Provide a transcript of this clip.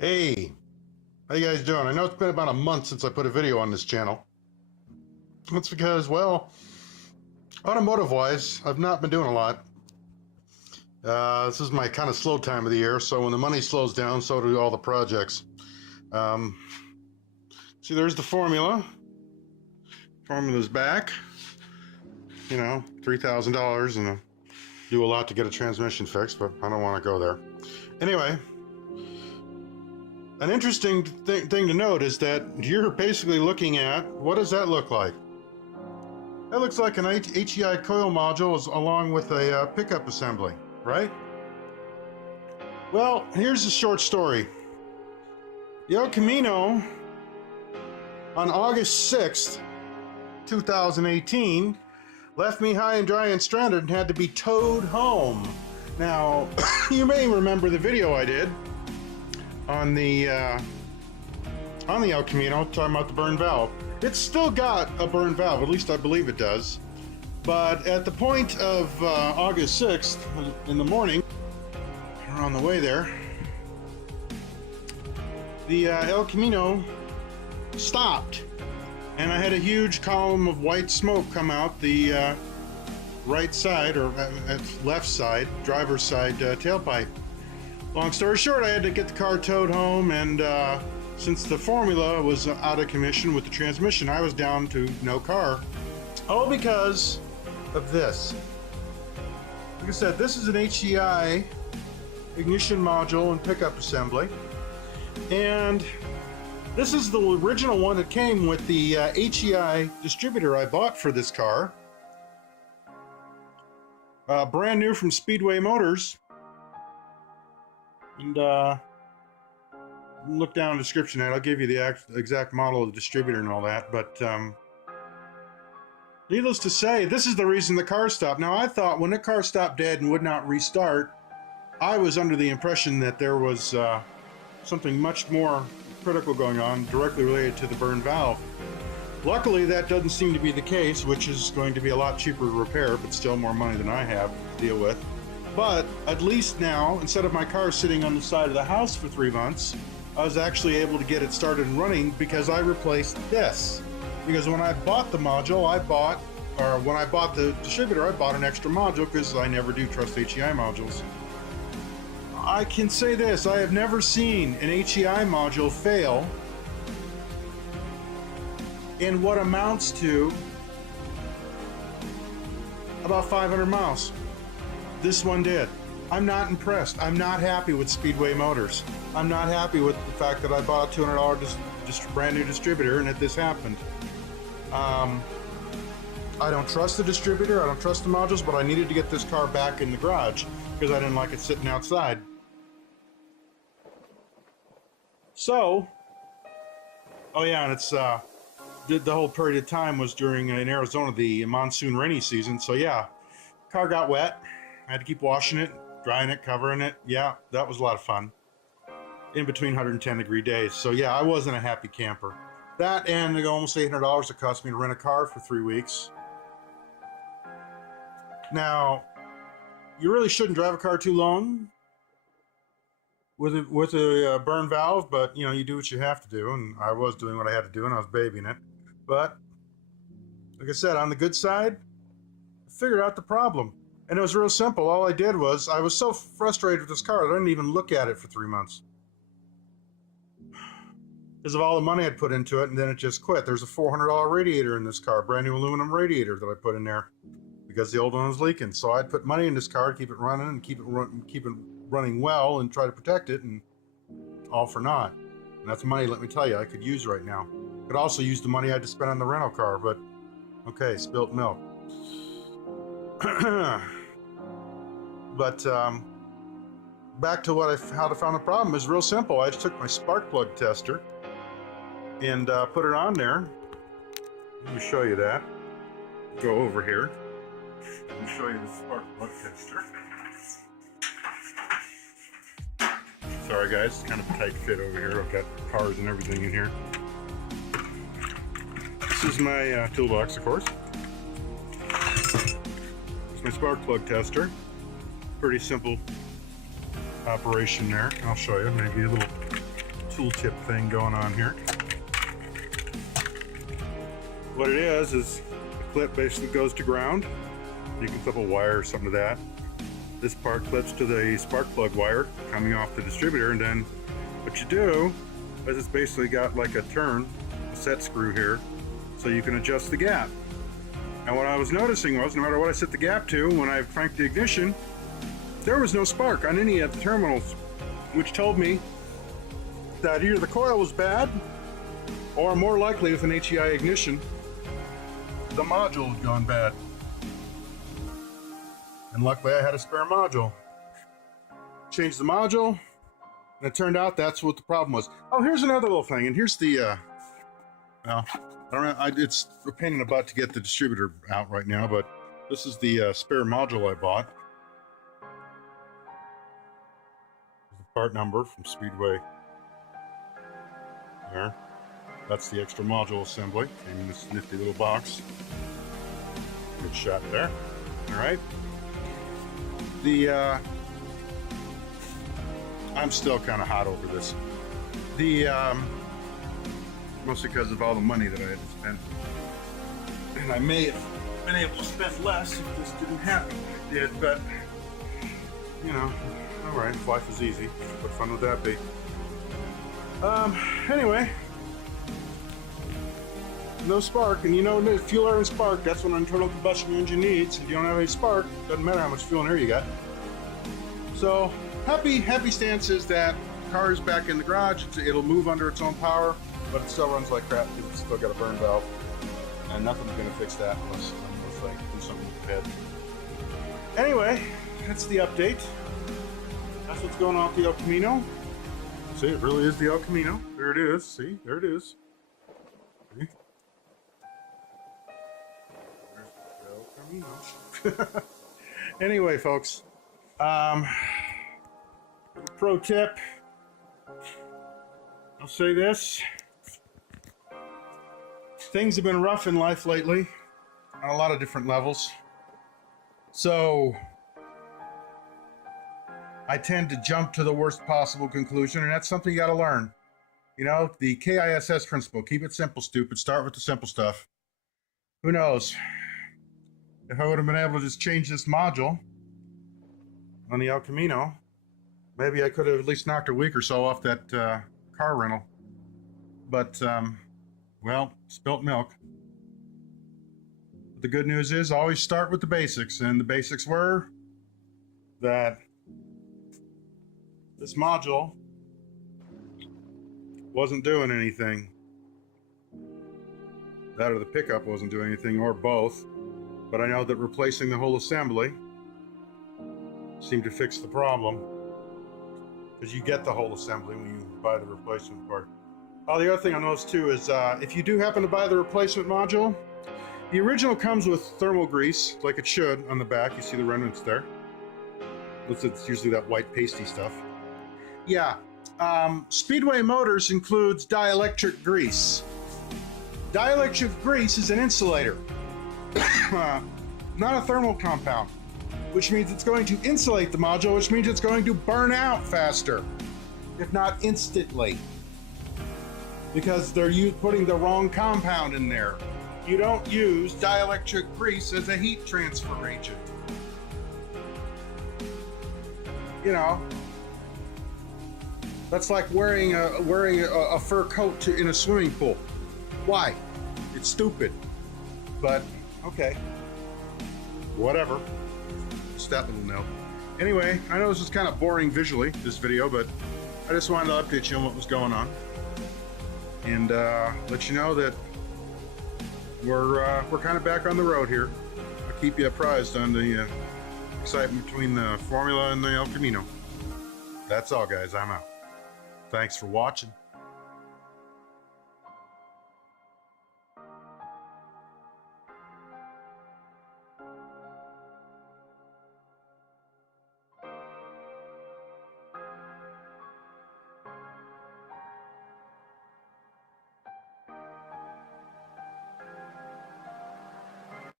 Hey, how you guys doing? I know it's been about a month since I put a video on this channel. That's because, well, automotive-wise, I've not been doing a lot. This is my kind of slow time of the year, so when the money slows down, so do all the projects. See, there's the formula. Formula's back. You know, $3,000, and do a lot to get a transmission fixed, but I don't want to go there. Anyway, an interesting thing to note is that you're basically looking at, what does that look like? That looks like an HEI coil module along with a pickup assembly, right? Well, here's the short story. The El Camino on August 6th, 2018, left me high and dry and stranded and had to be towed home. Now, you may remember the video I did on the El Camino talking about the burn valve. It's still got a burn valve, at least I believe it does. But at the point of August 6th in the morning, we're on the way there, the El Camino stopped, and I had a huge column of white smoke come out the right side, or left side, driver's side tailpipe. Long story short, I had to get the car towed home, and since the formula was out of commission with the transmission, I was down to no car. All because of this. Like I said, this is an HEI ignition module and pickup assembly, and this is the original one that came with the HEI distributor I bought for this car. Brand new from Speedway Motors. And look down in the description, I'll give you the exact model of the distributor and all that. But needless to say, this is the reason the car stopped. Now, I thought when the car stopped dead and would not restart, I was under the impression that there was something much more critical going on, directly related to the burn valve. Luckily, that doesn't seem to be the case, which is going to be a lot cheaper to repair, but still more money than I have to deal with. But at least now, instead of my car sitting on the side of the house for 3 months, I was actually able to get it started and running because I replaced this. Because when I bought the module, when I bought the distributor, I bought an extra module because I never do trust HEI modules. I can say this, I have never seen an HEI module fail in what amounts to about 500 miles. This one did. I'm not impressed. I'm not happy with Speedway Motors. I'm not happy with the fact that I bought a $200 brand new distributor and that this happened. I don't trust the distributor, I don't trust the modules, but I needed to get this car back in the garage because I didn't like it sitting outside. So, oh yeah, and it's the whole period of time was during in Arizona the monsoon rainy season. So yeah, car got wet. I had to keep washing it, drying it, covering it. Yeah, that was a lot of fun. In between 110-degree days. So yeah, I wasn't a happy camper. That and almost $800 it cost me to rent a car for 3 weeks. Now, you really shouldn't drive a car too long with a burn valve, but you know, you do what you have to do, and I was doing what I had to do, and I was babying it. But like I said, on the good side, I figured out the problem. And it was real simple. All I did was, I was so frustrated with this car that I didn't even look at it for 3 months. Because of all the money I'd put into it, and then it just quit. There's a $400 radiator in this car, brand new aluminum radiator that I put in there because the old one was leaking. So I'd put money in this car to keep it running and keep it running well and try to protect it, and all for naught. And that's money, let me tell you, I could use right now. Could also use the money I had to spend on the rental car, but okay, spilt milk. But back to how to find the problem is real simple. I just took my spark plug tester and put it on there. Let me show you that. Go over here. Let me show you the spark plug tester. Sorry guys, it's kind of a tight fit over here. I've got cars and everything in here. This is my toolbox, of course. It's my spark plug tester. Pretty simple operation there. I'll show you, maybe a little tooltip thing going on here. What it is the clip basically goes to ground. You can clip a wire or something to that. This part clips to the spark plug wire coming off the distributor, and then what you do is it's basically got like a set screw here, so you can adjust the gap. And what I was noticing was, no matter what I set the gap to, when I cranked the ignition, there was no spark on any of the terminals, which told me that either the coil was bad, or more likely with an HEI ignition, the module had gone bad. And luckily I had a spare module. Changed the module, and it turned out that's what the problem was. Oh, here's another little thing, and here's the, well, I don't know, it's a pain in the butt to get the distributor out right now, but this is the spare module I bought. The part number from Speedway. There. That's the extra module assembly. Came in this nifty little box. Good shot there. Alright. I'm still kind of hot over this. Mostly because of all the money that I had to spend. And I may have been able to spend less if this didn't happen. It did, but, you know, alright, life is easy. What fun would that be? Anyway. No spark, and you know, fuel, air, and spark, that's what an internal combustion engine needs. If you don't have any spark, doesn't matter how much fuel and air you got. So, happy stance is that the car is back in the garage. It'll move under its own power, but it still runs like crap because it's still got a burn valve. And nothing's going to fix that unless I do something with the head. Anyway, that's the update. That's what's going on with the El Camino. See, it really is the El Camino. There it is. See, there it is. See? Anyway, folks, pro tip, I'll say this: things have been rough in life lately on a lot of different levels, so I tend to jump to the worst possible conclusion, and that's something you got to learn. You know, the KISS principle: keep it simple, stupid. Start with the simple stuff. Who knows? If I would have been able to just change this module on the El Camino, maybe I could have at least knocked a week or so off that car rental. But, well, spilt milk. But the good news is always start with the basics, and the basics were that this module wasn't doing anything. That or the pickup wasn't doing anything, or both. But I know that replacing the whole assembly seemed to fix the problem, because you get the whole assembly when you buy the replacement part. Oh, the other thing I noticed too is if you do happen to buy the replacement module, the original comes with thermal grease, like it should, on the back. You see the remnants there. It's usually that white pasty stuff. Yeah, Speedway Motors includes dielectric grease. Dielectric grease is an insulator. Not a thermal compound, which means it's going to insulate the module, which means it's going to burn out faster, if not instantly, because they're putting the wrong compound in there. You don't use dielectric grease as a heat transfer agent. You know, that's like wearing a fur coat in a swimming pool. Why? It's stupid, but okay, whatever. Just that little note. Anyway, I know this is kind of boring visually, this video, but I just wanted to update you on what was going on and let you know that we're kind of back on the road here. I'll keep you apprised on the excitement between the Formula and the El Camino. That's all, guys. I'm out. Thanks for watching.